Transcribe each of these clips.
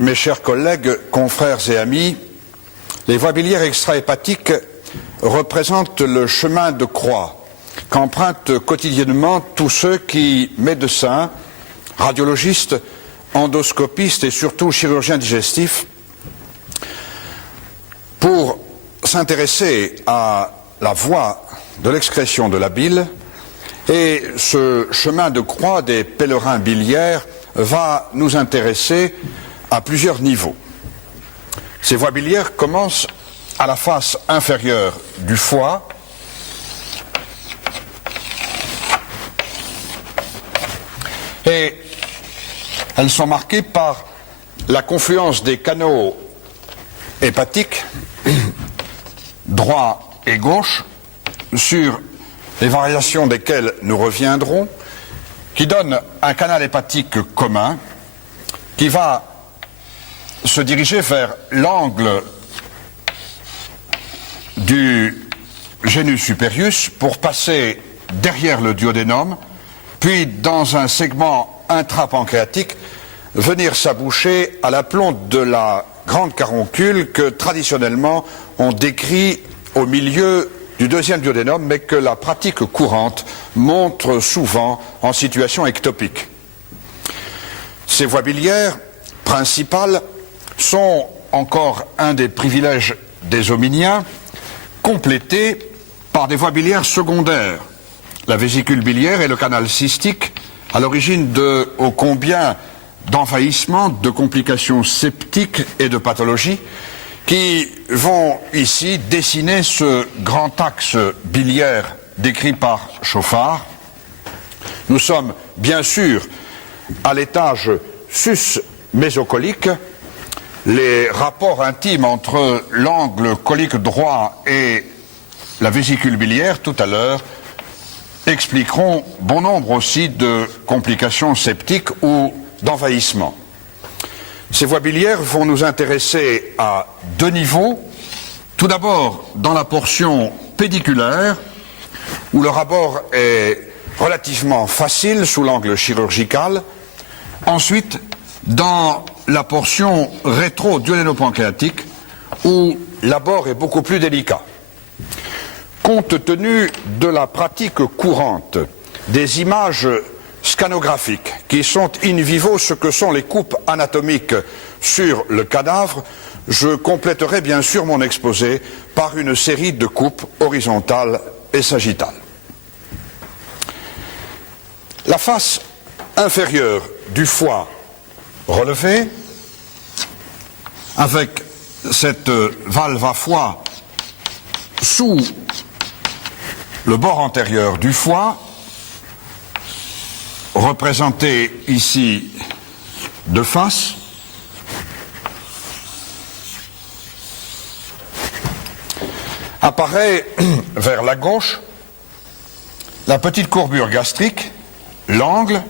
mes chers collègues, confrères et amis, les voies biliaires extra-hépatiques représentent le chemin de croix qu'empruntent quotidiennement tous ceux qui, médecins, radiologistes, endoscopistes et surtout chirurgiens digestifs, pour s'intéresser à la voie de l'excrétion de la bile. Et ce chemin de croix des pèlerins biliaires va nous intéresser à plusieurs niveaux. Ces voies biliaires commencent à la face inférieure du foie, et elles sont marquées par la confluence des canaux hépatiques droit et gauche, sur les variations desquelles nous reviendrons, qui donnent un canal hépatique commun qui va se diriger vers l'angle du gênus superius pour passer derrière le duodénum, puis dans un segment intrapancréatique venir s'aboucher à l'aplomb de la grande caroncule que traditionnellement on décrit au milieu du deuxième duodénum, mais que la pratique courante montre souvent en situation ectopique. Ces voies biliaires principales sont encore un des privilèges des hominiens, complétés par des voies biliaires secondaires, la vésicule biliaire et le canal cystique, à l'origine de ô combien d'envahissements, de complications septiques et de pathologies, qui vont ici dessiner ce grand axe biliaire décrit par Chauffard. Nous sommes bien sûr à l'étage sus-mésocolique. Les rapports intimes entre l'angle colique droit et la vésicule biliaire tout à l'heure expliqueront bon nombre aussi de complications septiques ou d'envahissement. Ces voies biliaires vont nous intéresser à deux niveaux. Tout d'abord, dans la portion pédiculaire, où le rabord est relativement facile sous l'angle chirurgical. Ensuite, dans la portion rétro-duodénopancréatique, où l'abord est beaucoup plus délicat. Compte tenu de la pratique courante des images scanographiques, qui sont in vivo ce que sont les coupes anatomiques sur le cadavre, je compléterai bien sûr mon exposé par une série de coupes horizontales et sagittales. La face inférieure du foie relevée, avec cette valve à foie sous le bord antérieur du foie, représenté ici de face, apparaît vers la gauche la petite courbure gastrique, l'angle,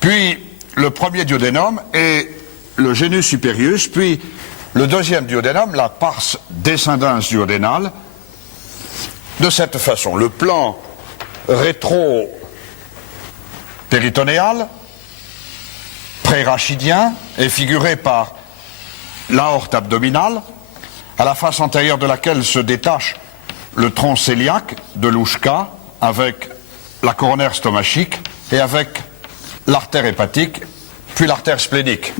puis le premier duodénum et le gênus superius, puis le deuxième duodénum, la pars descendens duodénale. De cette façon, le plan rétro-péritonéal, prérachidien, est figuré par l'aorte abdominale, à la face antérieure de laquelle se détache le tronc cœliaque de Louchka, avec la coronaire stomachique et avec l'artère hépatique, puis l'artère splénique.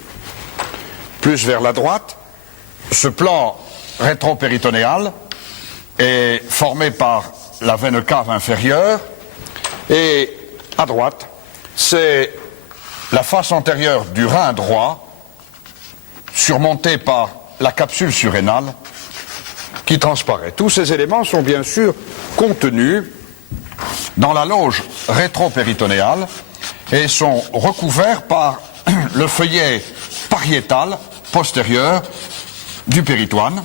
Plus vers la droite, ce plan rétro-péritonéal est formé par la veine cave inférieure, et à droite, c'est la face antérieure du rein droit, surmontée par la capsule surrénale, qui transparaît. Tous ces éléments sont bien sûr contenus dans la loge rétro-péritonéale et sont recouverts par le feuillet pariétal postérieur du péritoine,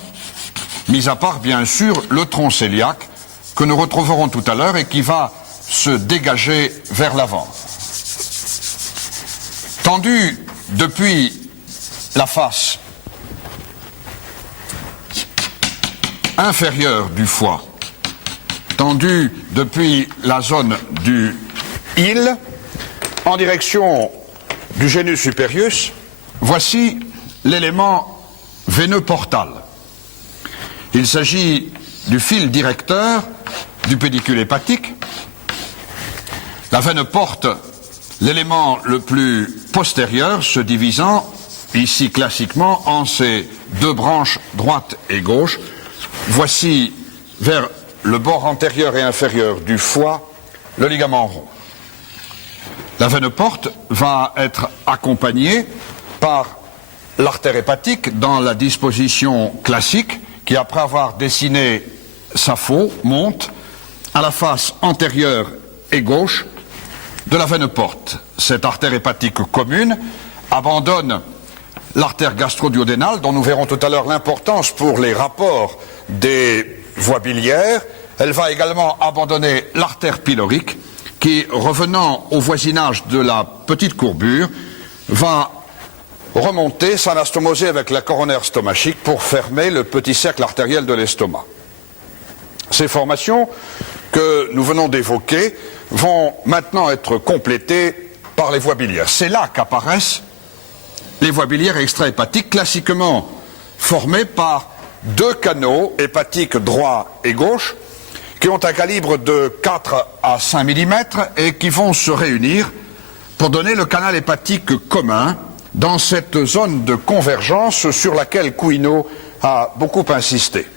mis à part bien sûr le tronc cœliaque que nous retrouverons tout à l'heure et qui va se dégager vers l'avant. Tendu depuis la face inférieure du foie, tendu depuis la zone du île en direction du gênus superius, voici l'élément veineux portal. Il s'agit du fil directeur du pédicule hépatique. La veine porte l'élément le plus postérieur, se divisant ici classiquement en ces deux branches droite et gauche. Voici vers le bord antérieur et inférieur du foie le ligament rond. La veine porte va être accompagnée par l'artère hépatique dans la disposition classique qui, après avoir dessiné sa faux, monte à la face antérieure et gauche de la veine porte. Cette artère hépatique commune abandonne l'artère gastro-duodénale, dont nous verrons tout à l'heure l'importance pour les rapports des voies biliaires. Elle va également abandonner l'artère pylorique qui, revenant au voisinage de la petite courbure, va remonter, s'anastomoser avec la coronaire stomachique pour fermer le petit cercle artériel de l'estomac. Ces formations que nous venons d'évoquer vont maintenant être complétées par les voies biliaires. C'est là qu'apparaissent les voies biliaires extra-hépatiques, classiquement formées par deux canaux hépatiques droit et gauche qui ont un calibre de 4 à 5 mm et qui vont se réunir pour donner le canal hépatique commun dans cette zone de convergence sur laquelle Couineau a beaucoup insisté.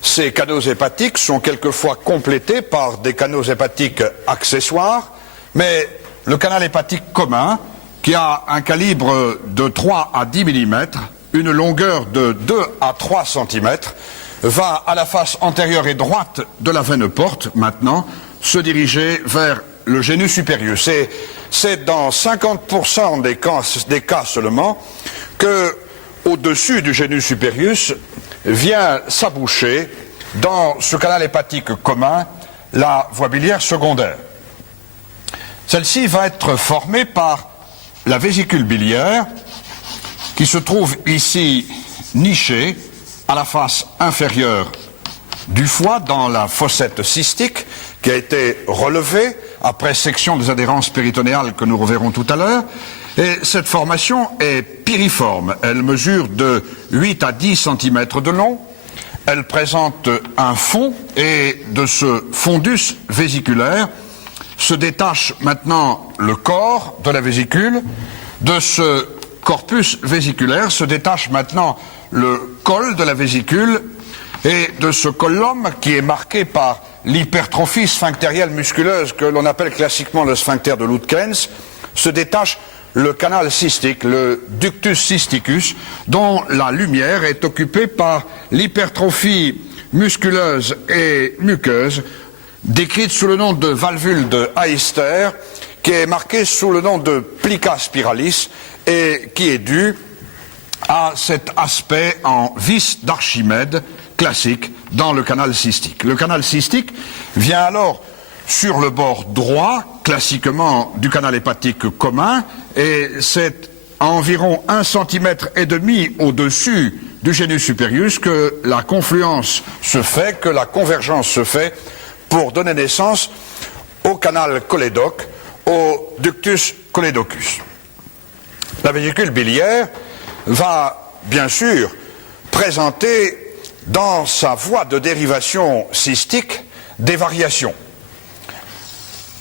Ces canaux hépatiques sont quelquefois complétés par des canaux hépatiques accessoires, mais le canal hépatique commun, qui a un calibre de 3 à 10 mm, une longueur de 2 à 3 cm, va à la face antérieure et droite de la veine porte, maintenant, se diriger vers le génus supérieur. C'est dans 50% des cas seulement que, au-dessus du génus supérieur, vient s'aboucher dans ce canal hépatique commun la voie biliaire secondaire. Celle-ci va être formée par la vésicule biliaire qui se trouve ici nichée à la face inférieure du foie dans la fossette cystique qui a été relevée après section des adhérences péritonéales que nous reverrons tout à l'heure. Et cette formation est piriforme. Elle mesure de 8 à 10 cm de long. Elle présente un fond et de ce fondus vésiculaire se détache maintenant le corps de la vésicule. De ce corpus vésiculaire se détache maintenant le col de la vésicule et de ce collum qui est marqué par l'hypertrophie sphinctérielle musculeuse que l'on appelle classiquement le sphincter de Lütgens se détache le canal cystique, le ductus cysticus, dont la lumière est occupée par l'hypertrophie musculeuse et muqueuse, décrite sous le nom de valvule de Heister, qui est marquée sous le nom de plica spiralis et qui est due à cet aspect en vis d'Archimède classique dans le canal cystique. Le canal cystique vient alors sur le bord droit, classiquement du canal hépatique commun, et c'est à environ 1,5 cm au-dessus du génus supérieur que la confluence se fait, que la convergence se fait pour donner naissance au canal cholédoque, au ductus cholédocus. La vésicule biliaire va bien sûr présenter dans sa voie de dérivation cystique des variations.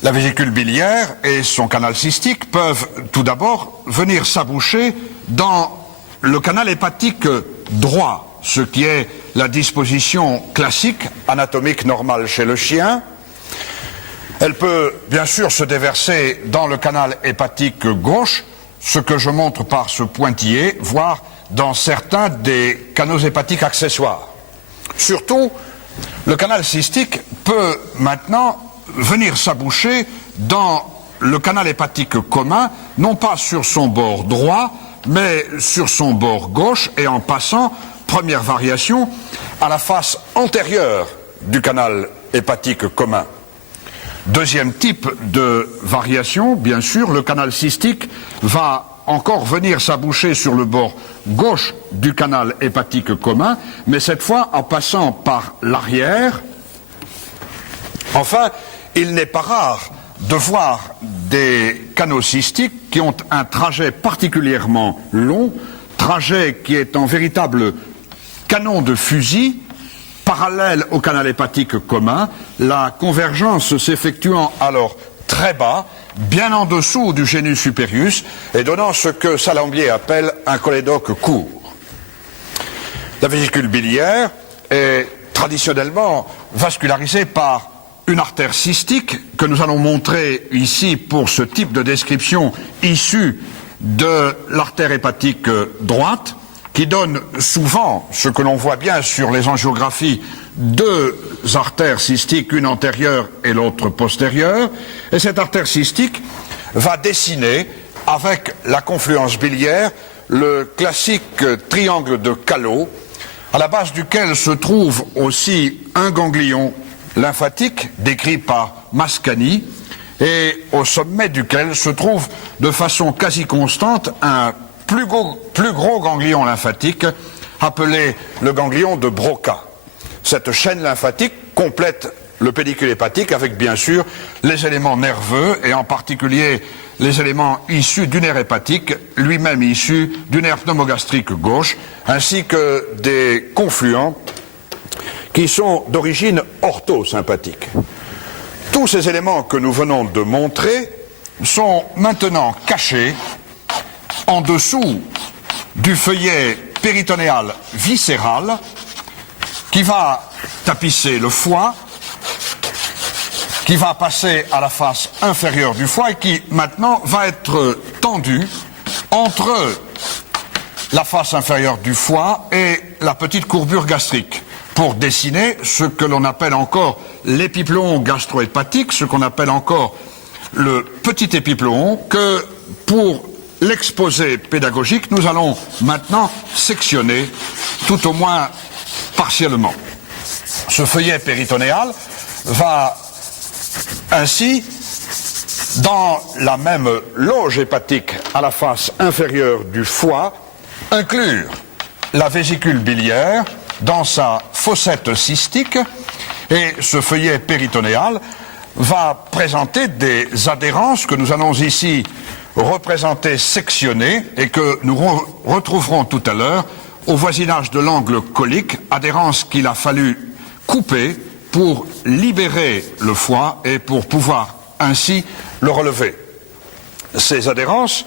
La vésicule biliaire et son canal cystique peuvent tout d'abord venir s'aboucher dans le canal hépatique droit, ce qui est la disposition classique, anatomique normale chez le chien. Elle peut bien sûr se déverser dans le canal hépatique gauche, ce que je montre par ce pointillé, voire dans certains des canaux hépatiques accessoires. Surtout, le canal cystique peut maintenant venir s'aboucher dans le canal hépatique commun, non pas sur son bord droit, mais sur son bord gauche, et en passant, première variation, à la face antérieure du canal hépatique commun. Deuxième type de variation, bien sûr, le canal cystique va encore venir s'aboucher sur le bord gauche du canal hépatique commun, mais cette fois en passant par l'arrière. Enfin, il n'est pas rare de voir des canaux cystiques qui ont un trajet particulièrement long, trajet qui est en véritable canon de fusil, parallèle au canal hépatique commun, la convergence s'effectuant alors très bas, bien en dessous du genu superius, et donnant ce que Salambier appelle un cholédoque court. La vésicule biliaire est traditionnellement vascularisée par une artère cystique que nous allons montrer ici pour ce type de description issue de l'artère hépatique droite, qui donne souvent, ce que l'on voit bien sur les angiographies, deux artères cystiques, une antérieure et l'autre postérieure, et cette artère cystique va dessiner, avec la confluence biliaire, le classique triangle de Callot, à la base duquel se trouve aussi un ganglion lymphatique décrit par Mascagni, et au sommet duquel se trouve de façon quasi constante un plus gros ganglion lymphatique appelé le ganglion de Broca. Cette chaîne lymphatique complète le pédicule hépatique avec bien sûr les éléments nerveux et en particulier les éléments issus du nerf hépatique, lui-même issu du nerf pneumogastrique gauche, ainsi que des confluents qui sont d'origine orthosympathique. Tous ces éléments que nous venons de montrer sont maintenant cachés en dessous du feuillet péritonéal viscéral qui va tapisser le foie, qui va passer à la face inférieure du foie et qui maintenant va être tendu entre la face inférieure du foie et la petite courbure gastrique pour dessiner ce que l'on appelle encore l'épipléon gastro-hépatique, ce qu'on appelle encore le petit épipléon, que pour l'exposé pédagogique, nous allons maintenant sectionner, tout au moins partiellement. Ce feuillet péritonéal va ainsi, dans la même loge hépatique à la face inférieure du foie, inclure la vésicule biliaire dans sa fossette cystique, et ce feuillet péritonéal va présenter des adhérences que nous allons ici représenter sectionnées et que nous retrouverons tout à l'heure au voisinage de l'angle colique, adhérence qu'il a fallu couper pour libérer le foie et pour pouvoir ainsi le relever. Ces adhérences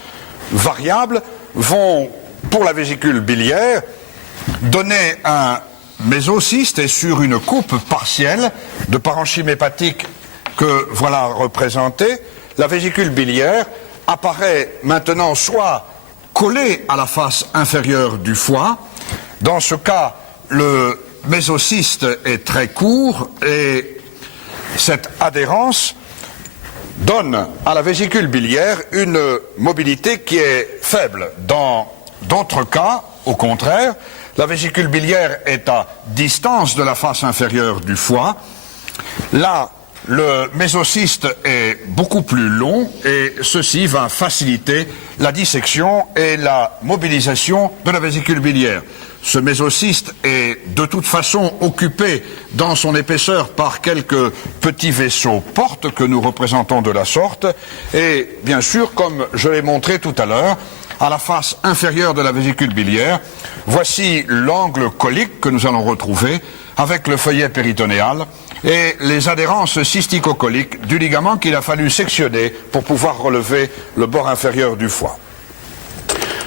variables vont, pour la vésicule biliaire, donner un mésocyste et sur une coupe partielle de parenchyme hépatique que voilà représentée, la vésicule biliaire apparaît maintenant soit collée à la face inférieure du foie. Dans ce cas, le mésocyste est très court et cette adhérence donne à la vésicule biliaire une mobilité qui est faible. Dans d'autres cas, au contraire, la vésicule biliaire est à distance de la face inférieure du foie. Là, le mésocyste est beaucoup plus long et ceci va faciliter la dissection et la mobilisation de la vésicule biliaire. Ce mésocyste est de toute façon occupé dans son épaisseur par quelques petits vaisseaux portes que nous représentons de la sorte et bien sûr, comme je l'ai montré tout à l'heure, à la face inférieure de la vésicule biliaire, voici l'angle colique que nous allons retrouver avec le feuillet péritonéal et les adhérences cystico-coliques du ligament qu'il a fallu sectionner pour pouvoir relever le bord inférieur du foie.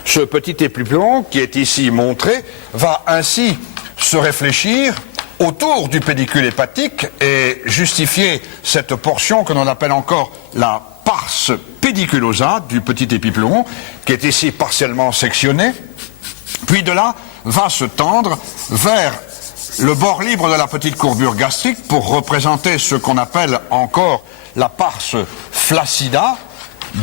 Ce petit épipléon qui est ici montré va ainsi se réfléchir autour du pédicule hépatique et justifier cette portion que l'on appelle encore la pars pédiculosa du petit épipléon, qui est ici partiellement sectionné, puis de là va se tendre vers le bord libre de la petite courbure gastrique pour représenter ce qu'on appelle encore la pars flaccida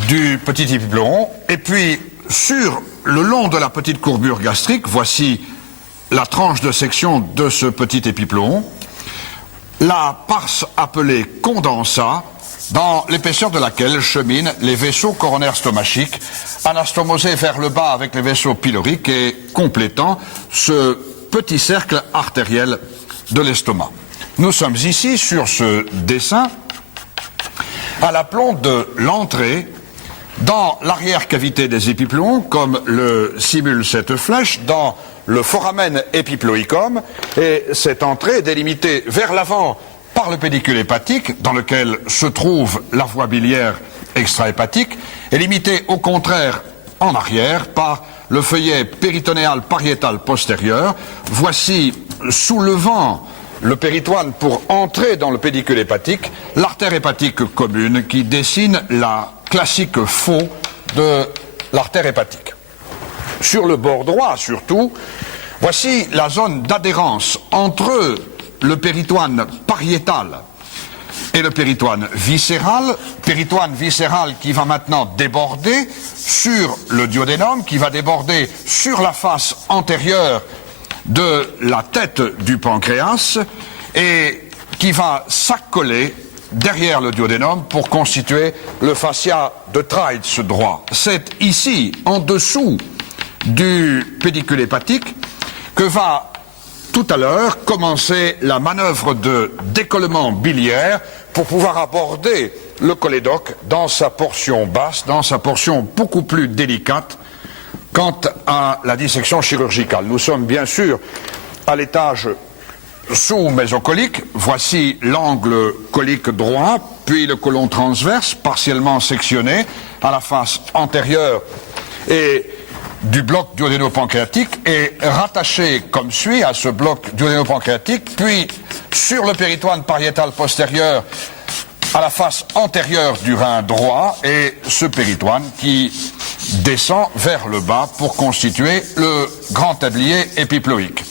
du petit épipléon, et puis sur le long de la petite courbure gastrique, voici la tranche de section de ce petit épipléon, la pars appelée condensa, dans l'épaisseur de laquelle cheminent les vaisseaux coronaires stomachiques, anastomosés vers le bas avec les vaisseaux pyloriques et complétant ce petit cercle artériel de l'estomac. Nous sommes ici sur ce dessin à l'aplomb de l'entrée dans l'arrière-cavité des épiploons, comme le simule cette flèche, dans le foramen épiploïcum, et cette entrée est délimitée vers l'avant par le pédicule hépatique, dans lequel se trouve la voie biliaire extrahépatique, et limitée au contraire en arrière par le feuillet péritonéal pariétal postérieur. Voici, soulevant le péritoine pour entrer dans le pédicule hépatique, l'artère hépatique commune qui dessine la classique faux de l'artère hépatique. Sur le bord droit, surtout, voici la zone d'adhérence entre le péritoine pariétal et le péritoine viscéral qui va maintenant déborder sur le duodénum, qui va déborder sur la face antérieure de la tête du pancréas et qui va s'accoler derrière le duodénum pour constituer le fascia de Treitz droit. C'est ici, en dessous du pédicule hépatique, que va tout à l'heure commencer la manœuvre de décollement biliaire pour pouvoir aborder le cholédoque dans sa portion basse, dans sa portion beaucoup plus délicate quant à la dissection chirurgicale. Nous sommes bien sûr à l'étage sous-mésocolique. Voici l'angle colique droit, puis le côlon transverse partiellement sectionné à la face antérieure et du bloc duodéno-pancréatique et rattaché comme suit à ce bloc duodéno-pancréatique, puis sur le péritoine pariétal postérieur à la face antérieure du rein droit et ce péritoine qui descend vers le bas pour constituer le grand tablier épiploïque.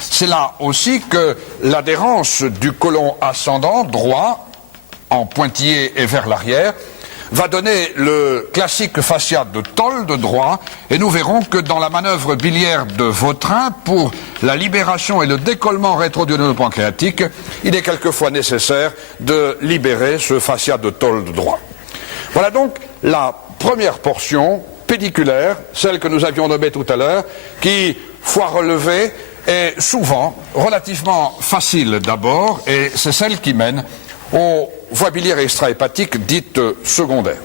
C'est là aussi que l'adhérence du côlon ascendant droit en pointillé et vers l'arrière va donner le classique fascia de Toll de droit, et nous verrons que dans la manœuvre biliaire de Vautrin, pour la libération et le décollement rétro-duodéno-pancréatique, il est quelquefois nécessaire de libérer ce fascia de Toll de droit. Voilà donc la première portion pédiculaire, celle que nous avions nommée tout à l'heure, qui, fois relevée, est souvent relativement facile d'abord, et c'est celle qui mène aux voies biliaires extrahépatiques dites secondaires.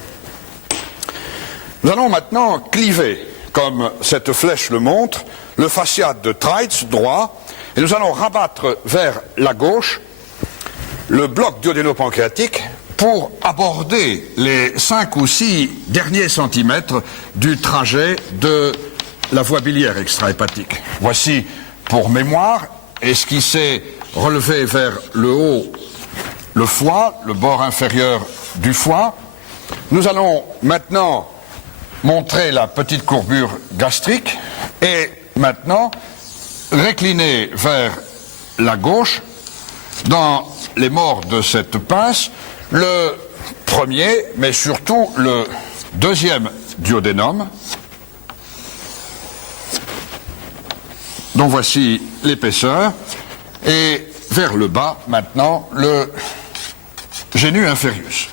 Nous allons maintenant cliver, comme cette flèche le montre, le fascia de Treitz droit, et nous allons rabattre vers la gauche le bloc duodéno-pancréatique pour aborder les 5 ou 6 derniers centimètres du trajet de la voie biliaire extrahépatique. Voici, pour mémoire, esquissé, relevé vers le haut, le foie, le bord inférieur du foie. Nous allons maintenant montrer la petite courbure gastrique et maintenant récliner vers la gauche, dans les morts de cette pince, le premier, mais surtout le deuxième duodénum, dont voici l'épaisseur, et vers le bas maintenant le génus inferius.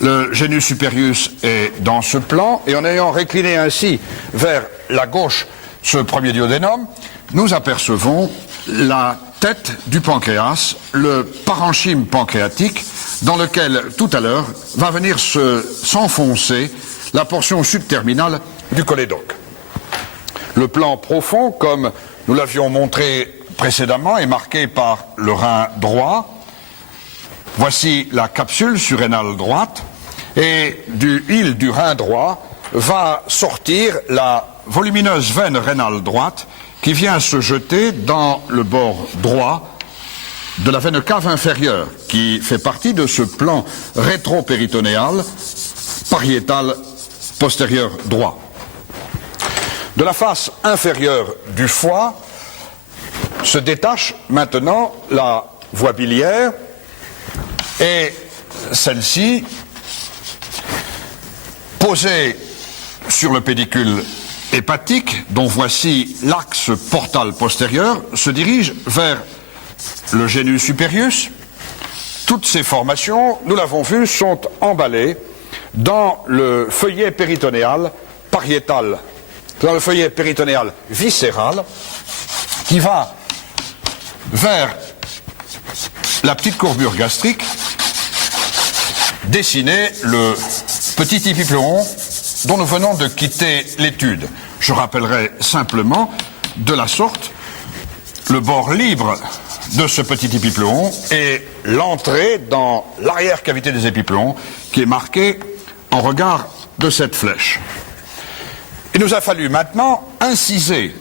Le génus superius est dans ce plan, et en ayant récliné ainsi vers la gauche ce premier duodénum, nous apercevons la tête du pancréas, le parenchyme pancréatique, dans lequel tout à l'heure va venir s'enfoncer la portion subterminale du cholédoque. Le plan profond, comme nous l'avions montré précédemment, est marqué par le rein droit. Voici la capsule surrénale droite, et du hile du rein droit va sortir la volumineuse veine rénale droite qui vient se jeter dans le bord droit de la veine cave inférieure, qui fait partie de ce plan rétro-péritonéal pariétal postérieur droit. De la face inférieure du foie se détache maintenant la voie biliaire, et celle-ci, posée sur le pédicule hépatique, dont voici l'axe portal postérieur, se dirige vers le génus superius. Toutes ces formations, nous l'avons vu, sont emballées dans le feuillet péritonéal pariétal, dans le feuillet péritonéal viscéral, qui va vers la petite courbure gastrique dessiner le petit épipleuron dont nous venons de quitter l'étude. Je rappellerai simplement de la sorte le bord libre de ce petit épipleuron et l'entrée dans l'arrière-cavité des épipleurons qui est marquée en regard de cette flèche. Il nous a fallu maintenant inciser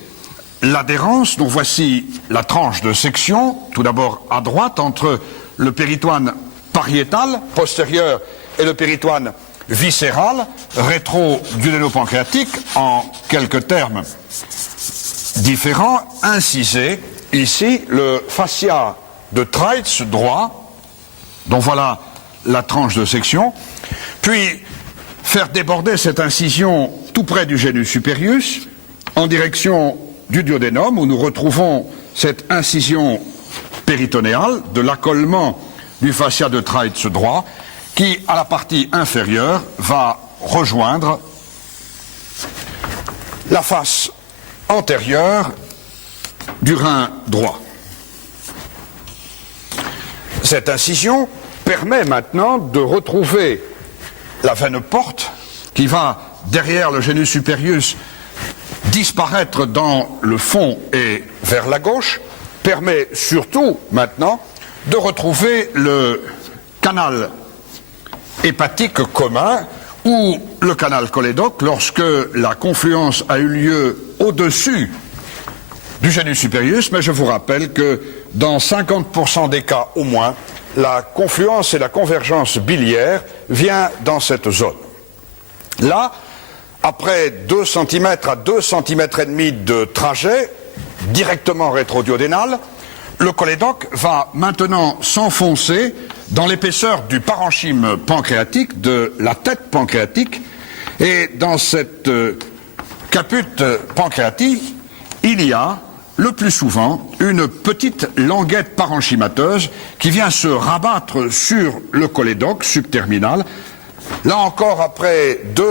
l'adhérence, dont voici la tranche de section, tout d'abord à droite, entre le péritoine pariétal, postérieur, et le péritoine viscéral, rétro-duodéno-pancréatique, en quelques termes différents, inciser ici le fascia de Treitz droit, dont voilà la tranche de section, puis faire déborder cette incision tout près du genu superius, en direction du duodénum, où nous retrouvons cette incision péritonéale de l'accollement du fascia de Treitz droit, qui, à la partie inférieure, va rejoindre la face antérieure du rein droit. Cette incision permet maintenant de retrouver la veine porte qui va, derrière le genu superius, disparaître dans le fond et vers la gauche, permet surtout maintenant de retrouver le canal hépatique commun ou le canal cholédoque lorsque la confluence a eu lieu au-dessus du genu superius, mais je vous rappelle que dans 50% des cas au moins, la confluence et la convergence biliaire vient dans cette zone. Là, après 2 cm à 2 cm et demi de trajet, directement rétroduodénal, le cholédoque va maintenant s'enfoncer dans l'épaisseur du parenchyme pancréatique, de la tête pancréatique, et dans cette capute pancréatique, il y a le plus souvent une petite languette parenchymateuse qui vient se rabattre sur le cholédoque subterminal. Là encore, après 2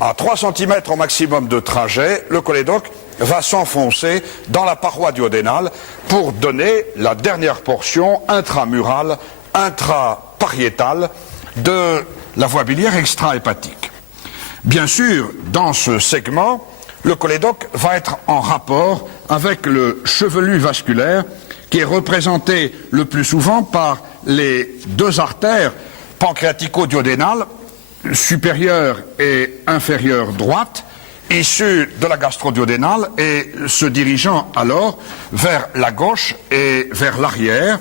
à 3 cm au maximum de trajet, le cholédoque va s'enfoncer dans la paroi duodénale pour donner la dernière portion intramurale, intrapariétale de la voie biliaire extra-hépatique. Bien sûr, dans ce segment, le cholédoque va être en rapport avec le chevelu vasculaire qui est représenté le plus souvent par les 2 artères pancréatico-duodénales, supérieure et inférieure droite, issues de la gastroduodénale et se dirigeant alors vers la gauche et vers l'arrière,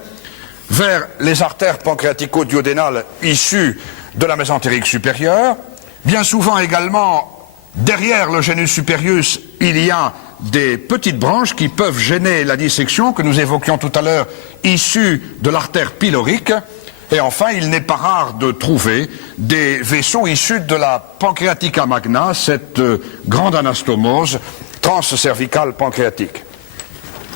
vers les artères pancréatico-duodénales issues de la mésentérique supérieure. Bien souvent également, derrière le genu superius, il y a des petites branches qui peuvent gêner la dissection que nous évoquions tout à l'heure, issues de l'artère pylorique. Et enfin, il n'est pas rare de trouver des vaisseaux issus de la pancréatica magna, cette grande anastomose transcervicale pancréatique.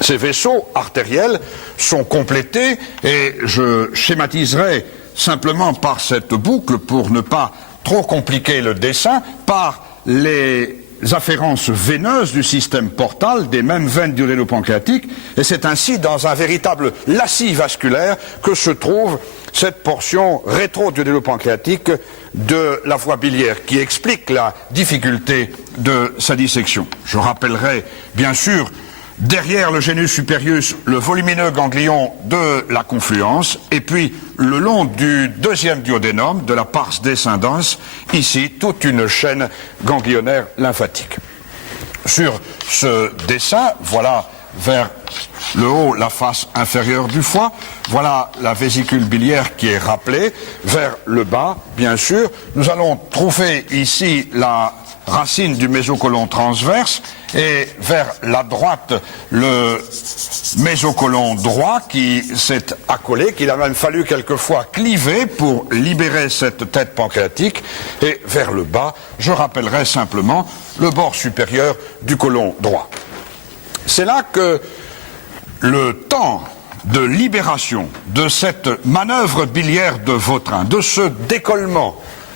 Ces vaisseaux artériels sont complétés, et je schématiserai simplement par cette boucle pour ne pas trop compliquer le dessin, par les afférences veineuses du système portal des mêmes veines duodéno-pancréatiques, et c'est ainsi dans un véritable lacis vasculaire que se trouve cette portion rétro-duodéno-pancréatique de la voie biliaire qui explique la difficulté de sa dissection. Je rappellerai bien sûr derrière le genu superius le volumineux ganglion de la confluence et puis le long du 2e duodénum de la pars descendens, ici toute une chaîne ganglionnaire lymphatique. Sur ce dessin, voilà vers le haut la face inférieure du foie, voilà la vésicule biliaire qui est rappelée, vers le bas bien sûr, nous allons trouver ici la racine du mésocolon transverse et vers la droite le mésocolon droit qui s'est accolé, qu'il a même fallu quelquefois cliver pour libérer cette tête pancréatique, et vers le bas, je rappellerai simplement le bord supérieur du côlon droit. C'est là que le temps de libération de cette manœuvre biliaire de Vautrin, de ce décollement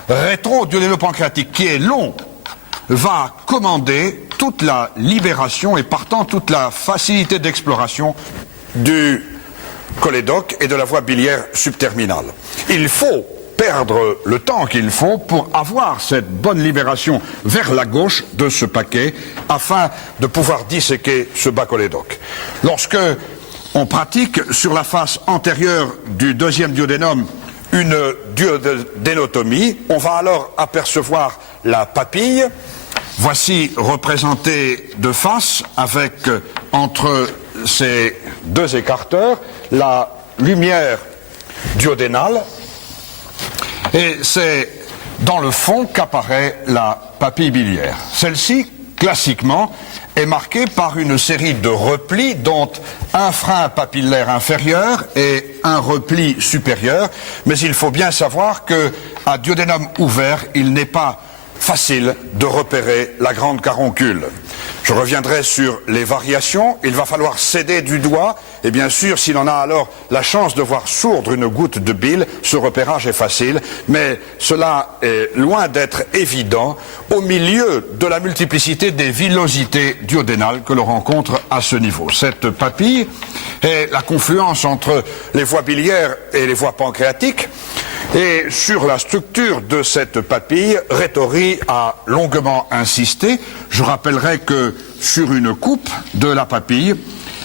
rétro-duodéno-pancréatique qui est long, va commander toute la libération et partant toute la facilité d'exploration du cholédoque et de la voie biliaire subterminale. Il faut perdre le temps qu'il faut pour avoir cette bonne libération vers la gauche de ce paquet afin de pouvoir disséquer ce bas-cholédoque. Lorsque on pratique sur la face antérieure du deuxième duodénum une duodénotomie, on va alors apercevoir la papille. Voici représentée de face avec entre ces deux écarteurs la lumière duodénale, et c'est dans le fond qu'apparaît la papille biliaire. Celle-ci, classiquement, est marquée par une série de replis, dont un frein papillaire inférieur et un repli supérieur, mais il faut bien savoir qu'à duodénum ouvert, il n'est pas facile de repérer la grande caroncule. Je reviendrai sur les variations. Il va falloir s'aider du doigt, et bien sûr, si l'on a alors la chance de voir sourdre une goutte de bile, ce repérage est facile, mais cela est loin d'être évident au milieu de la multiplicité des villosités duodénales que l'on rencontre à ce niveau. Cette papille est la confluence entre les voies biliaires et les voies pancréatiques. Et sur la structure de cette papille, Rétori a longuement insisté. Je rappellerai que sur une coupe de la papille,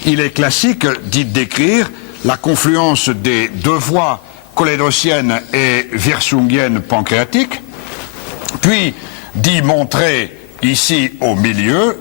il est classique d'y décrire la confluence des deux voies cholédociennes et wirsungiennes pancréatiques, puis d'y montrer ici au milieu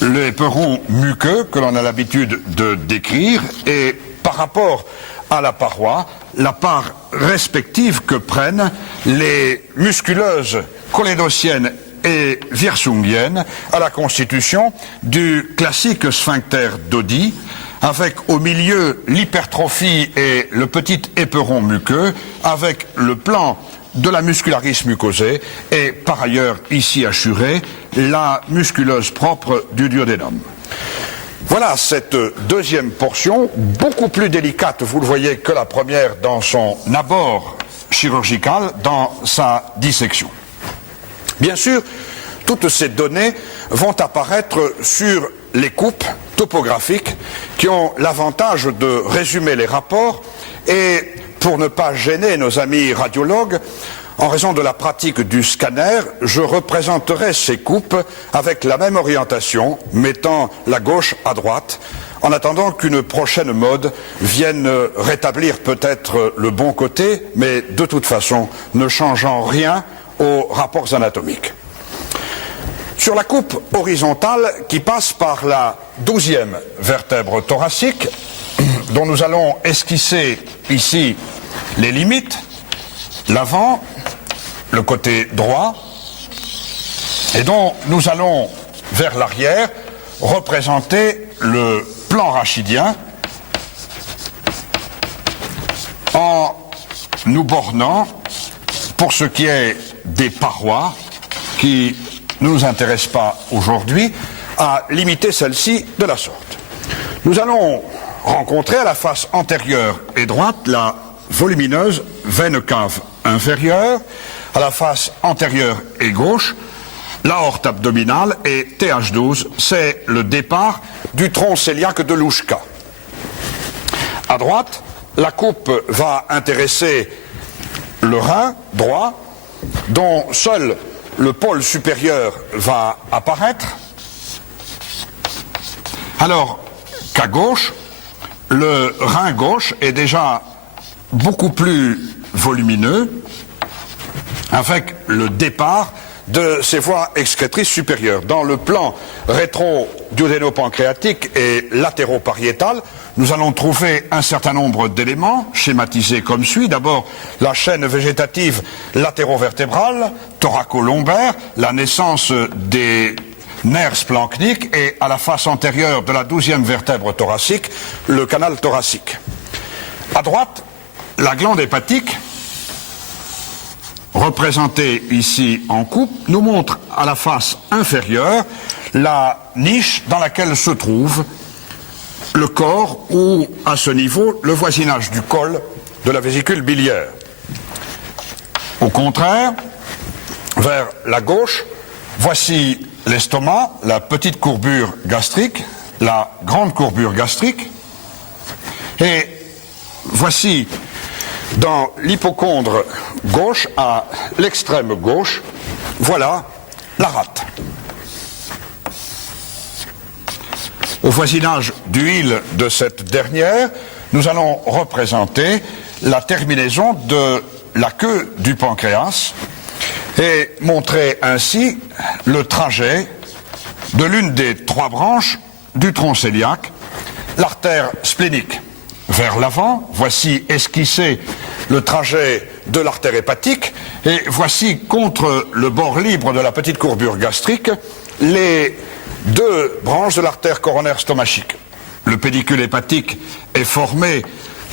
l'éperon muqueux que l'on a l'habitude de décrire, et par rapport à la paroi, la part respective que prennent les musculeuses cholédociennes et wirsungiennes à la constitution du classique sphincter d'Oddi, avec au milieu l'hypertrophie et le petit éperon muqueux, avec le plan de la muscularis mucosée et par ailleurs ici assurée la musculeuse propre du duodénum. Voilà cette deuxième portion, beaucoup plus délicate, vous le voyez, que la première dans son abord chirurgical, dans sa dissection. Bien sûr, toutes ces données vont apparaître sur les coupes topographiques qui ont l'avantage de résumer les rapports, et pour ne pas gêner nos amis radiologues, en raison de la pratique du scanner, je représenterai ces coupes avec la même orientation, mettant la gauche à droite, en attendant qu'une prochaine mode vienne rétablir peut-être le bon côté, mais de toute façon ne changeant rien aux rapports anatomiques. Sur la coupe horizontale qui passe par la 12e vertèbre thoracique, dont nous allons esquisser ici les limites, l'avant, le côté droit, et dont nous allons, vers l'arrière, représenter le plan rachidien en nous bornant, pour ce qui est des parois, qui ne nous intéressent pas aujourd'hui, à limiter celle-ci de la sorte. Nous allons rencontrer à la face antérieure et droite la volumineuse veine cave inférieure, à la face antérieure et gauche, l'aorte abdominale, et TH12, c'est le départ du tronc cœliaque de Louchka. À droite, la coupe va intéresser le rein droit, dont seul le pôle supérieur va apparaître, alors qu'à gauche, le rein gauche est déjà beaucoup plus volumineux, avec le départ de ces voies excrétrices supérieures. Dans le plan rétro-duodénopancréatique et latéro-pariétal, nous allons trouver un certain nombre d'éléments schématisés comme suit. D'abord, la chaîne végétative latérovertébrale, thoraco-lombaire, la naissance des nerfs splanchniques, et à la face antérieure de la 12e vertèbre thoracique, le canal thoracique. À droite, la glande hépatique, représentée ici en coupe, nous montre à la face inférieure la niche dans laquelle se trouve le corps, ou à ce niveau le voisinage du col de la vésicule biliaire. Au contraire, vers la gauche, voici l'estomac, la petite courbure gastrique, la grande courbure gastrique, et voici dans l'hypocondre gauche, à l'extrême gauche, voilà la rate. Au voisinage du île de cette dernière, nous allons représenter la terminaison de la queue du pancréas et montrer ainsi le trajet de l'une des trois branches du tronc cœliaque, l'artère splénique. Vers l'avant, voici esquissé le trajet de l'artère hépatique et voici contre le bord libre de la petite courbure gastrique les deux branches de l'artère coronaire stomachique. Le pédicule hépatique est formé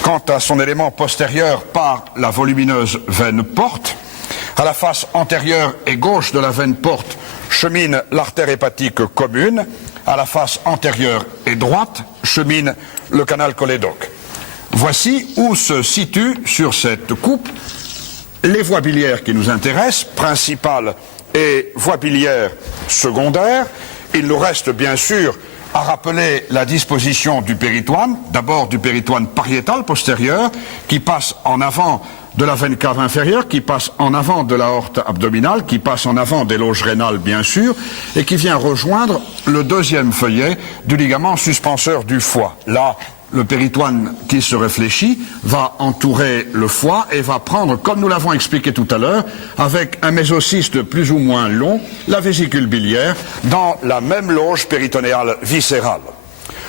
quant à son élément postérieur par la volumineuse veine porte. À la face antérieure et gauche de la veine porte chemine l'artère hépatique commune. À la face antérieure et droite chemine le canal cholédoque. Voici où se situent sur cette coupe les voies biliaires qui nous intéressent, principales et voies biliaires secondaires. Il nous reste bien sûr à rappeler la disposition du péritoine, d'abord du péritoine pariétal postérieur, qui passe en avant de la veine cave inférieure, qui passe en avant de l'aorte abdominale, qui passe en avant des loges rénales bien sûr, et qui vient rejoindre le deuxième feuillet du ligament suspenseur du foie. Là, le péritoine qui se réfléchit va entourer le foie et va prendre, comme nous l'avons expliqué tout à l'heure, avec un mésocyste plus ou moins long, la vésicule biliaire dans la même loge péritonéale viscérale.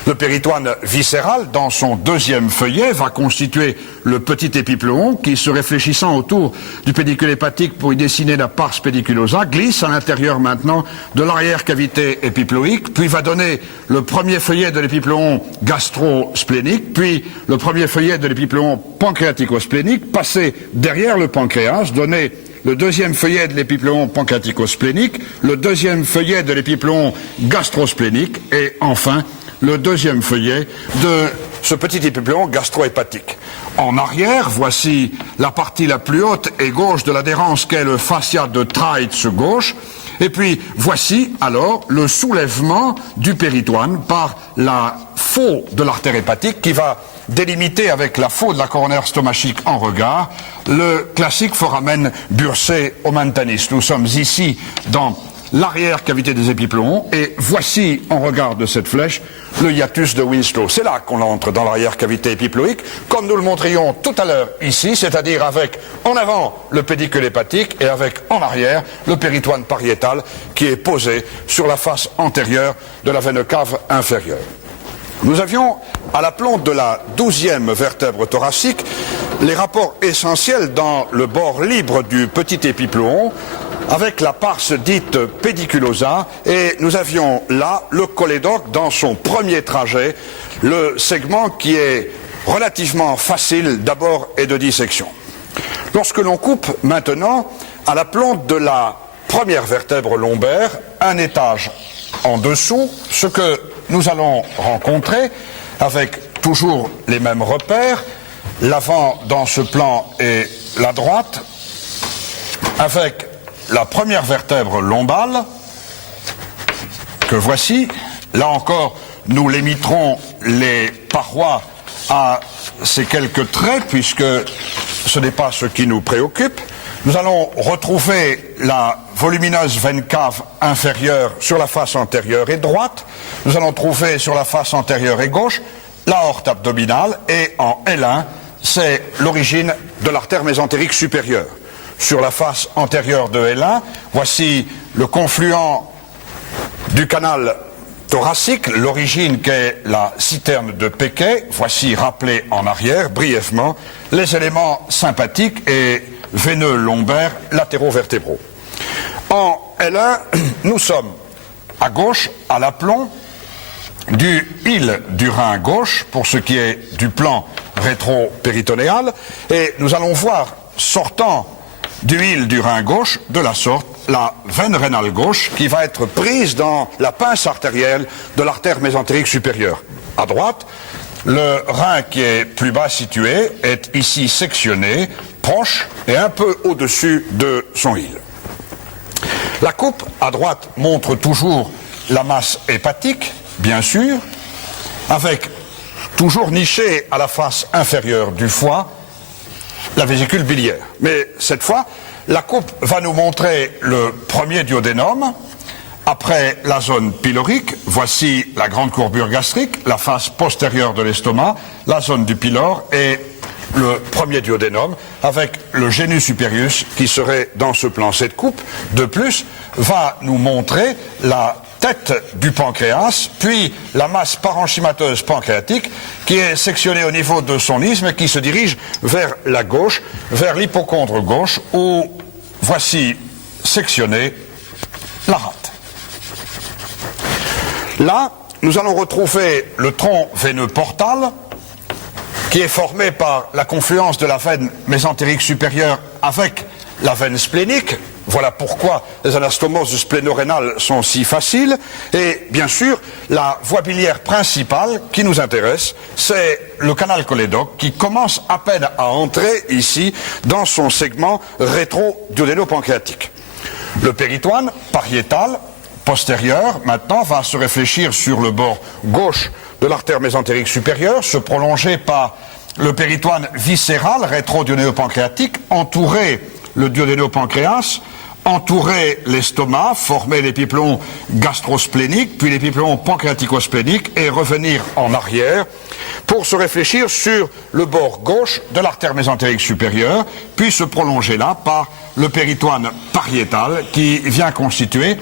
Le péritoine viscéral, dans son deuxième feuillet, va constituer le petit épipléon qui, se réfléchissant autour du pédicule hépatique pour y dessiner la pars pédiculosa, glisse à l'intérieur maintenant de l'arrière-cavité épiploïque, puis va donner le premier feuillet de l'épipléon gastro-splénique, puis le premier feuillet de l'épipléon pancréatico-splénique, passer derrière le pancréas, donner le deuxième feuillet de l'épipléon pancréatico-splénique, le deuxième feuillet de l'épipléon gastro-splénique, et enfin le deuxième feuillet de ce petit épipléon gastro-hépatique. En arrière, voici la partie la plus haute et gauche de l'adhérence qu'est le fascia de Treitz gauche. Et puis, voici alors le soulèvement du péritoine par la faux de l'artère hépatique qui va délimiter avec la faux de la coronaire stomachique en regard le classique foramen bursé omantanis. Nous sommes ici dans l'arrière-cavité des épipléons, et voici, en regard de cette flèche, le hiatus de Winslow. C'est là qu'on entre dans l'arrière-cavité épiploïque, comme nous le montrions tout à l'heure ici, c'est-à-dire avec en avant le pédicule hépatique et avec en arrière le péritoine pariétal qui est posé sur la face antérieure de la veine cave inférieure. Nous avions, à l'aplomb de la 12e vertèbre thoracique, les rapports essentiels dans le bord libre du petit épipléon avec la pars dite pédiculosa, et nous avions là le cholédoque dans son premier trajet, le segment qui est relativement facile d'abord et de dissection. Lorsque l'on coupe maintenant à l'aplomb de la première vertèbre lombaire, un étage en dessous, ce que nous allons rencontrer avec toujours les mêmes repères, l'avant dans ce plan et la droite, avec la première vertèbre lombale, que voici. Là encore, nous limiterons les parois à ces quelques traits, puisque ce n'est pas ce qui nous préoccupe. Nous allons retrouver la volumineuse veine cave inférieure sur la face antérieure et droite. Nous allons trouver sur la face antérieure et gauche l'aorte abdominale, et en L1, c'est l'origine de l'artère mésentérique supérieure. Sur la face antérieure de L1, voici le confluent du canal thoracique, l'origine qu'est la citerne de Pequet. Voici rappelé en arrière, brièvement, les éléments sympathiques et veineux lombaires latéraux-vertébraux. En L1, nous sommes à gauche, à l'aplomb du île du rein gauche, pour ce qui est du plan rétro-péritonéal, et nous allons voir, sortant du île du rein gauche, de la sorte, la veine rénale gauche qui va être prise dans la pince artérielle de l'artère mésentérique supérieure. À droite, le rein qui est plus bas situé est ici sectionné, proche et un peu au-dessus de son île. La coupe à droite montre toujours la masse hépatique, bien sûr, avec toujours niché à la face inférieure du foie la vésicule biliaire. Mais cette fois, la coupe va nous montrer le premier duodénum. Après la zone pylorique, voici la grande courbure gastrique, la face postérieure de l'estomac, la zone du pylore et le premier duodénum avec le génus superius qui serait dans ce plan. Cette coupe, de plus, va nous montrer la tête du pancréas, puis la masse parenchymateuse pancréatique qui est sectionnée au niveau de son isthme et qui se dirige vers la gauche, vers l'hypochondre gauche, où voici sectionnée la rate. Là, nous allons retrouver le tronc veineux portal qui est formé par la confluence de la veine mésentérique supérieure avec la veine splénique. Voilà pourquoi les anastomoses splénorénales sont si faciles. Et bien sûr, la voie biliaire principale qui nous intéresse, c'est le canal cholédoque qui commence à peine à entrer ici dans son segment rétro-duodéno-pancréatique. Le péritoine pariétal postérieur, maintenant, va se réfléchir sur le bord gauche de l'artère mésentérique supérieure, se prolonger par le péritoine viscéral rétro-duodéno-pancréatique, entourer le duodéno-pancréas, entourer l'estomac, former l'épiplomb gastrosplénique, puis l'épiplomb pancréatico-splénique et revenir en arrière pour se réfléchir sur le bord gauche de l'artère mésentérique supérieure, puis se prolonger là par le péritoine pariétal qui vient constituer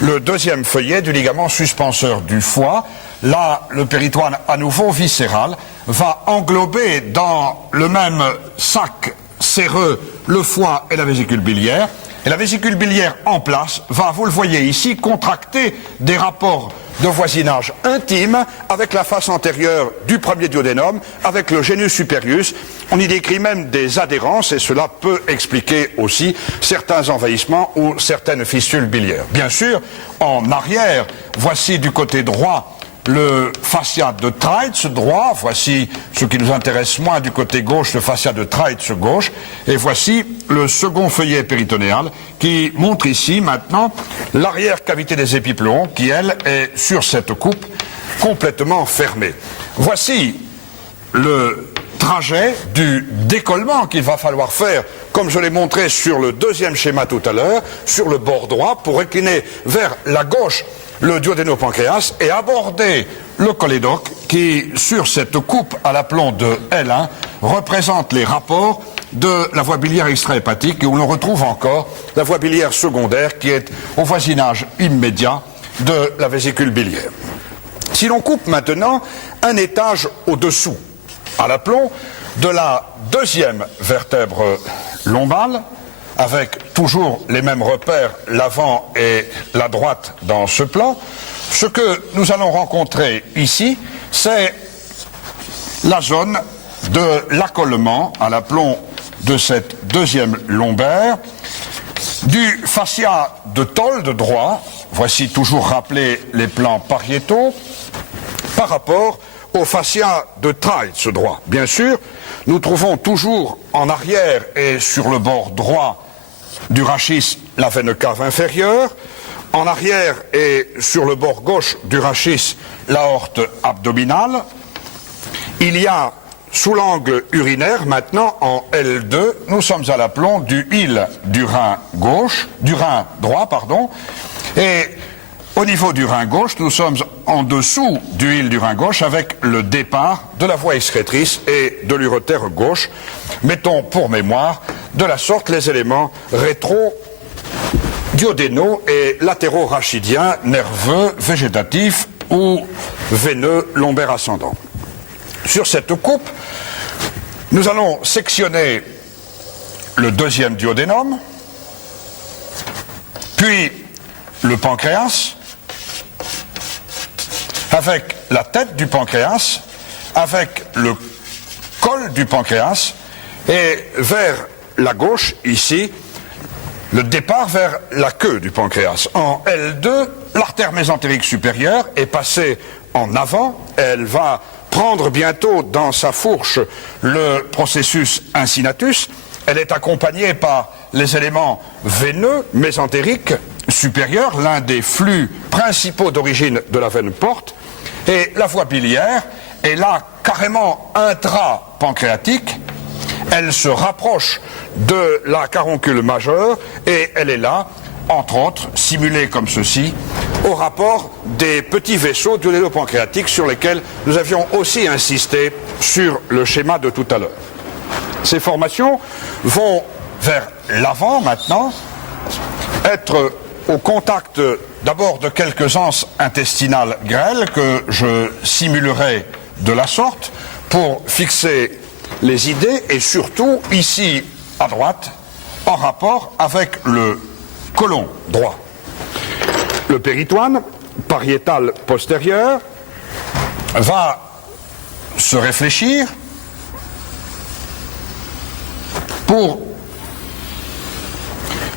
le deuxième feuillet du ligament suspenseur du foie. Là, le péritoine à nouveau viscéral va englober dans le même sac séreux le foie et la vésicule biliaire. Et la vésicule biliaire en place va, vous le voyez ici, contracter des rapports de voisinage intime avec la face antérieure du premier duodénum, avec le génus superius. On y décrit même des adhérences et cela peut expliquer aussi certains envahissements ou certaines fistules biliaires. Bien sûr, en arrière, voici du côté droit le fascia de Treitz droit, voici ce qui nous intéresse moins du côté gauche, le fascia de Treitz gauche, et voici le second feuillet péritonéal qui montre ici maintenant l'arrière cavité des épiploons qui, elle, est sur cette coupe complètement fermée. Voici le trajet du décollement qu'il va falloir faire, comme je l'ai montré sur le deuxième schéma tout à l'heure, sur le bord droit, pour incliner vers la gauche le duodénopancréas et aborder le cholédoque qui, sur cette coupe à l'aplomb de L1, représente les rapports de la voie biliaire extrahépatique et où l'on retrouve encore la voie biliaire secondaire qui est au voisinage immédiat de la vésicule biliaire. Si l'on coupe maintenant un étage au-dessous, à l'aplomb de la deuxième vertèbre lombale, avec toujours les mêmes repères, l'avant et la droite dans ce plan, ce que nous allons rencontrer ici, c'est la zone de l'accolement à l'aplomb de cette deuxième lombaire, du fascia de Tolde droit, voici toujours rappelé les plans pariétaux, par rapport au fascia de Treitz droit. Bien sûr, nous trouvons toujours en arrière et sur le bord droit du rachis la veine cave inférieure, en arrière et sur le bord gauche du rachis l'aorte abdominale. Il y a sous l'angle urinaire maintenant en L2, nous sommes à l'aplomb du hile du rein gauche, du rein droit, pardon, et au niveau du rein gauche, nous sommes en dessous du hile du rein gauche avec le départ de la voie excrétrice et de l'urotère gauche. Mettons pour mémoire de la sorte les éléments rétro-duodénaux et latéraux-rachidiens, nerveux, végétatifs ou veineux lombaire ascendant. Sur cette coupe, nous allons sectionner le deuxième duodénum, puis le pancréas, avec la tête du pancréas, avec le col du pancréas, et vers la gauche, ici, le départ vers la queue du pancréas. En L2, l'artère mésentérique supérieure est passée en avant, elle va prendre bientôt dans sa fourche le processus incinatus, elle est accompagnée par les éléments veineux mésentériques supérieurs, l'un des flux principaux d'origine de la veine porte, et la voie biliaire est là carrément intra-pancréatique, elle se rapproche de la caroncule majeure et elle est là, entre autres, simulée comme ceci, au rapport des petits vaisseaux duodéno-pancréatiques sur lesquels nous avions aussi insisté sur le schéma de tout à l'heure. Ces formations vont vers l'avant maintenant, être au contact d'abord de quelques anses intestinales grêles que je simulerai de la sorte pour fixer les idées et surtout ici à droite en rapport avec le côlon droit. Le péritoine pariétal postérieur va se réfléchir pour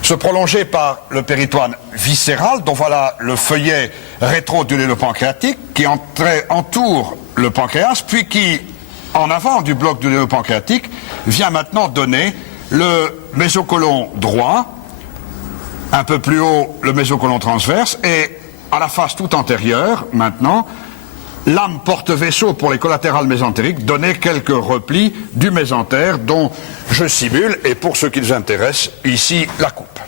se prolonger par le péritoine viscéral, dont voilà le feuillet rétro-duodéno-pancréatique qui entoure le pancréas, puis qui, en avant du bloc duodéno-pancréatique, vient maintenant donner le mésocôlon droit, un peu plus haut le mésocôlon transverse, et à la face tout antérieure, maintenant, lame porte-vaisseau pour les collatérales mésentériques, donner quelques replis du mésentère dont je simule, et pour ceux qui les intéressent, ici la coupe.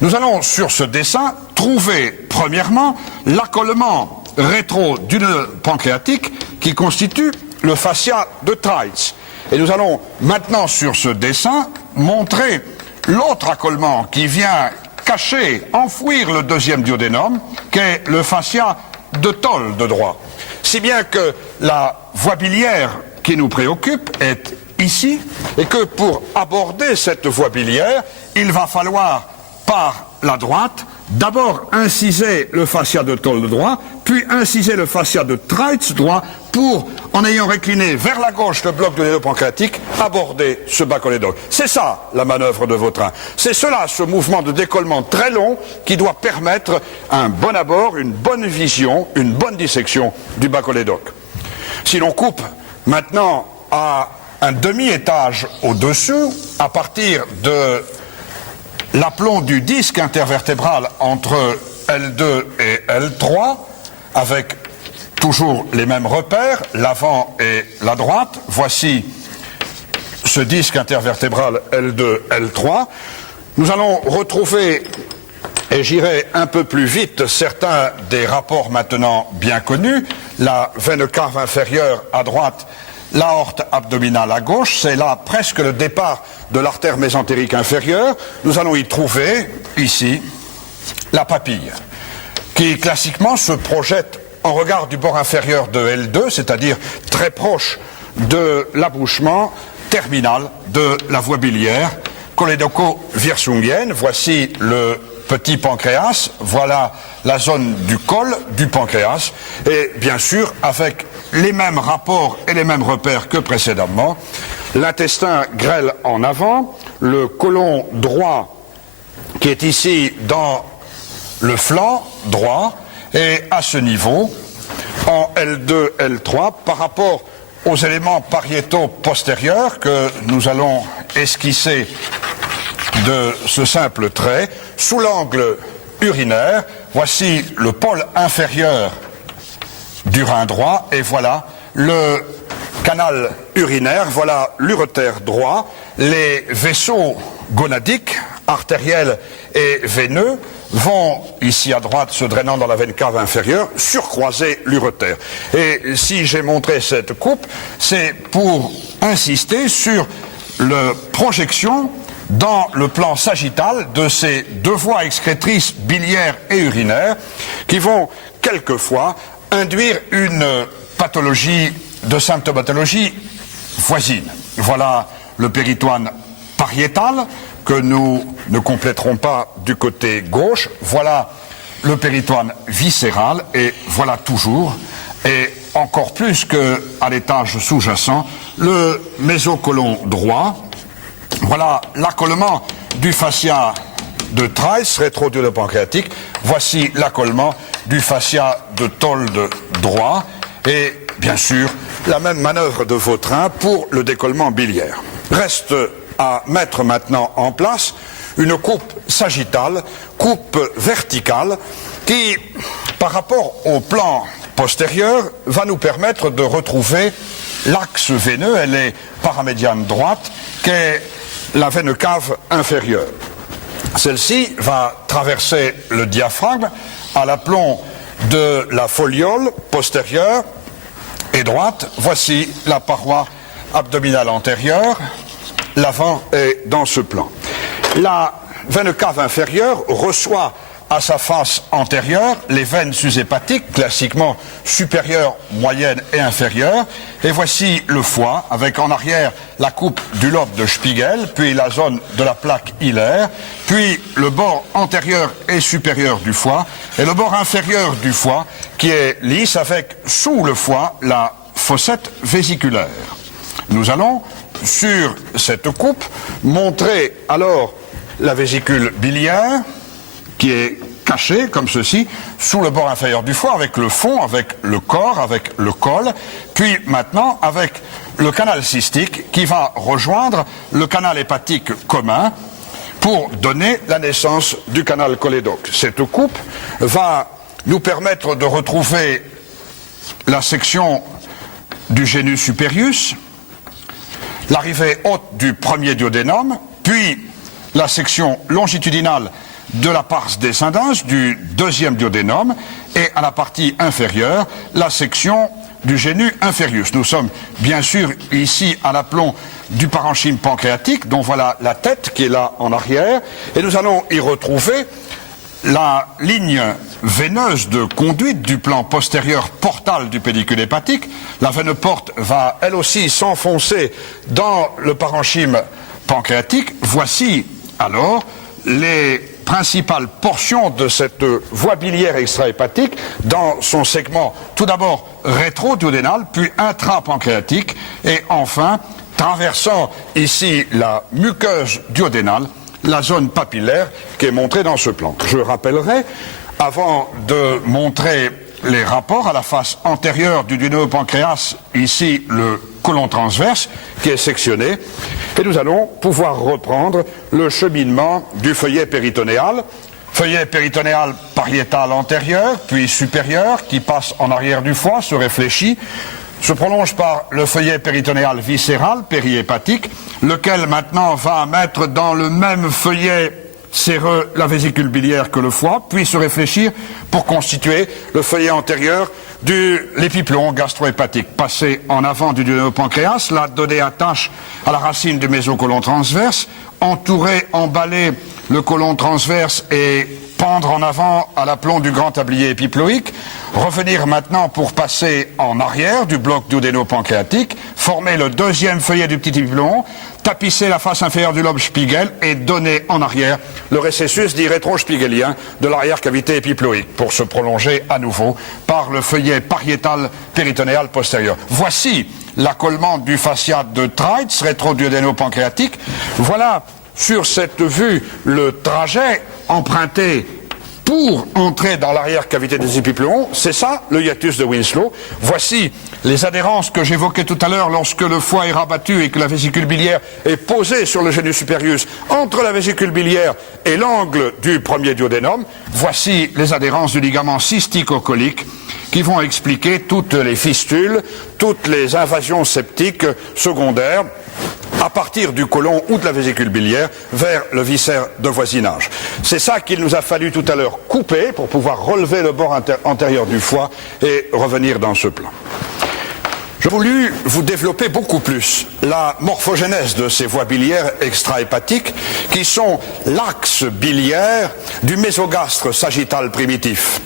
Nous allons sur ce dessin trouver premièrement l'accolement rétro-duodéno-pancréatique qui constitue le fascia de Treitz. Et nous allons maintenant sur ce dessin montrer l'autre accolement qui vient cacher, enfouir le deuxième duodénum, qu'est le fascia de Toll de droit. Si bien que la voie biliaire qui nous préoccupe est ici, et que pour aborder cette voie biliaire, il va falloir, par la droite, d'abord inciser le fascia de Toll droit, puis inciser le fascia de Treitz droit, pour, en ayant récliné vers la gauche le bloc duodéno-pancréatique, aborder ce bas cholédoque. C'est ça la manœuvre de Vautrin. C'est cela, ce mouvement de décollement très long qui doit permettre un bon abord, une bonne vision, une bonne dissection du bas cholédoque. Si l'on coupe maintenant à un demi-étage au-dessous, à partir de l'aplomb du disque intervertébral entre L2 et L3, avec toujours les mêmes repères, l'avant et la droite. Voici ce disque intervertébral L2, L3. Nous allons retrouver, et j'irai un peu plus vite, certains des rapports maintenant bien connus. La veine cave inférieure à droite, l'aorte abdominale à gauche, c'est là presque le départ de l'artère mésentérique inférieure. Nous allons y trouver, ici, la papille, qui classiquement se projette en regard du bord inférieur de L2, c'est-à-dire très proche de l'abouchement terminal de la voie biliaire cholédoco-virsungienne. Voici le petit pancréas, voilà la zone du col du pancréas, et bien sûr avec les mêmes rapports et les mêmes repères que précédemment, l'intestin grêle en avant, le côlon droit qui est ici dans le flanc droit, et à ce niveau, en L2, L3, par rapport aux éléments pariétaux postérieurs que nous allons esquisser de ce simple trait, sous l'angle urinaire, voici le pôle inférieur du rein droit, et voilà le canal urinaire, voilà l'urétère droit, les vaisseaux gonadiques, artériels et veineux, vont, ici à droite, se drainant dans la veine cave inférieure, surcroiser l'urétère. Et si j'ai montré cette coupe, c'est pour insister sur la projection dans le plan sagittal de ces deux voies excrétrices biliaires et urinaires qui vont quelquefois induire une pathologie de symptomatologie voisine. Voilà le péritoine pariétal que nous ne compléterons pas du côté gauche. Voilà le péritoine viscéral et voilà toujours, et encore plus qu'à l'étage sous-jacent, le mésocôlon droit. Voilà l'accolement du fascia de Treitz, rétro-duodéno-pancréatique. Voici l'accolement du fascia de Toll droit. Et bien sûr, la même manœuvre de Vautrin pour le décollement biliaire. Reste à mettre maintenant en place une coupe sagittale, coupe verticale, qui, par rapport au plan postérieur, va nous permettre de retrouver l'axe veineux, elle est paramédiane droite, qu'est la veine cave inférieure. Celle-ci va traverser le diaphragme à l'aplomb de la foliole postérieure et droite. Voici la paroi abdominale antérieure. L'avant est dans ce plan. La veine cave inférieure reçoit à sa face antérieure les veines sus-hépatiques, classiquement supérieures, moyennes et inférieures. Et voici le foie, avec en arrière la coupe du lobe de Spiegel, puis la zone de la plaque hilaire, puis le bord antérieur et supérieur du foie, et le bord inférieur du foie, qui est lisse, avec sous le foie la fossette vésiculaire. Nous allons, sur cette coupe, montrer alors la vésicule biliaire, qui est cachée, comme ceci, sous le bord inférieur du foie, avec le fond, avec le corps, avec le col, puis maintenant avec le canal cystique qui va rejoindre le canal hépatique commun pour donner la naissance du canal cholédoque. Cette coupe va nous permettre de retrouver la section du genu superius, l'arrivée haute du premier duodénum, puis la section longitudinale de la pars descendens du deuxième duodénum et à la partie inférieure, la section du genu inferius. Nous sommes bien sûr ici à l'aplomb du parenchyme pancréatique, dont voilà la tête qui est là en arrière, et nous allons y retrouver la ligne veineuse de conduite du plan postérieur portal du pédicule hépatique. La veine porte va elle aussi s'enfoncer dans le parenchyme pancréatique. Voici alors les principales portions de cette voie biliaire extrahépatique dans son segment tout d'abord rétro-duodénal, puis intrapancréatique, et enfin, traversant ici la muqueuse duodénale, la zone papillaire qui est montrée dans ce plan. Je rappellerai, avant de montrer les rapports à la face antérieure du duodénopancréas, ici le côlon transverse qui est sectionné, et nous allons pouvoir reprendre le cheminement du feuillet péritonéal. Feuillet péritonéal pariétal antérieur, puis supérieur, qui passe en arrière du foie, se réfléchit, se prolonge par le feuillet péritonéal viscéral, périhépatique, lequel maintenant va mettre dans le même feuillet séreux la vésicule biliaire que le foie, puis se réfléchir pour constituer le feuillet antérieur de l'épiplomb gastro-hépatique. Passer en avant du duodénopancréas, là donner attache à la racine du mésocôlon transverse, entourer, emballer le côlon transverse et pendre en avant à l'aplomb du grand tablier épiploïque, revenir maintenant pour passer en arrière du bloc duodénopancréatique, former le deuxième feuillet du petit épiplomb, tapisser la face inférieure du lobe Spiegel et donner en arrière le récessus dit rétro-spiegelien de l'arrière-cavité épiploïque pour se prolonger à nouveau par le feuillet pariétal péritonéal postérieur. Voici l'accollement du fascia de Treitz, rétro-duodénopancréatique. Voilà sur cette vue le trajet emprunté pour entrer dans l'arrière-cavité des épiplombs. C'est ça, le hiatus de Winslow. Voici les adhérences que j'évoquais tout à l'heure lorsque le foie est rabattu et que la vésicule biliaire est posée sur le genu superius entre la vésicule biliaire et l'angle du premier duodénum. Voici les adhérences du ligament cystico-colique qui vont expliquer toutes les fistules, toutes les invasions septiques secondaires à partir du côlon ou de la vésicule biliaire vers le viscère de voisinage. C'est ça qu'il nous a fallu tout à l'heure couper pour pouvoir relever le bord antérieur du foie et revenir dans ce plan. J'ai voulu vous développer beaucoup plus la morphogénèse de ces voies biliaires extrahépatiques qui sont l'axe biliaire du mésogastre sagittal primitif.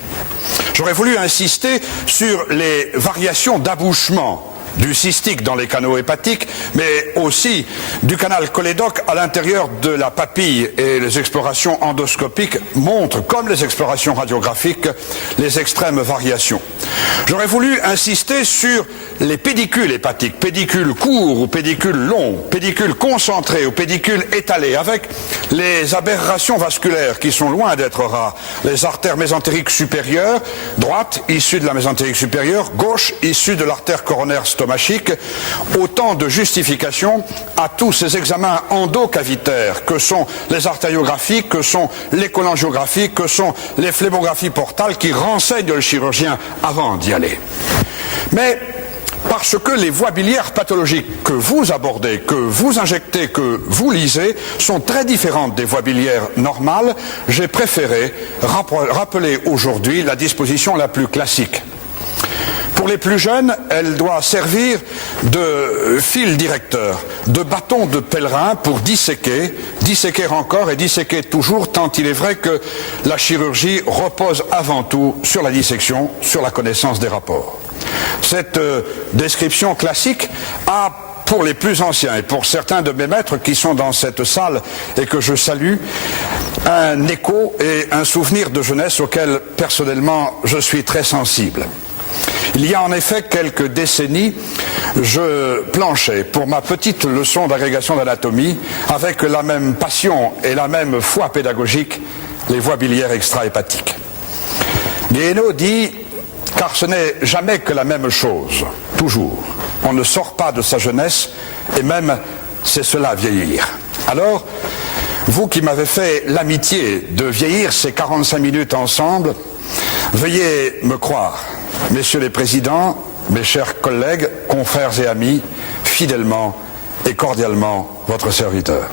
J'aurais voulu insister sur les variations d'abouchement du cystique dans les canaux hépatiques, mais aussi du canal cholédoque à l'intérieur de la papille, et les explorations endoscopiques montrent, comme les explorations radiographiques, les extrêmes variations. J'aurais voulu insister sur les pédicules hépatiques, pédicules courts ou pédicules longs, pédicules concentrés ou pédicules étalés, avec les aberrations vasculaires qui sont loin d'être rares, les artères mésentériques supérieures, droite issue de la mésentérique supérieure, gauche issue de l'artère coronaire stomachique, autant de justifications à tous ces examens endocavitaires que sont les artériographies, que sont les cholangiographies, que sont les phlémographies portales qui renseignent le chirurgien avant d'y aller. Mais Parce que les voies biliaires pathologiques que vous abordez, que vous injectez, que vous lisez, sont très différentes des voies biliaires normales, j'ai préféré rappeler aujourd'hui la disposition la plus classique. Pour les plus jeunes, elle doit servir de fil directeur, de bâton de pèlerin pour disséquer encore et disséquer toujours, tant il est vrai que la chirurgie repose avant tout sur la dissection, sur la connaissance des rapports. Cette description classique a, pour les plus anciens et pour certains de mes maîtres qui sont dans cette salle et que je salue, un écho et un souvenir de jeunesse auquel personnellement je suis très sensible. Il y a en effet quelques décennies, je planchais pour ma petite leçon d'agrégation d'anatomie avec la même passion et la même foi pédagogique les voies biliaires extra-hépatiques. Guéhenno dit « car ce n'est jamais que la même chose, toujours. On ne sort pas de sa jeunesse et même c'est cela vieillir. » Alors, vous qui m'avez fait l'amitié de vieillir ces 45 minutes ensemble, veuillez me croire. Messieurs les présidents, mes chers collègues, confrères et amis, fidèlement et cordialement votre serviteur.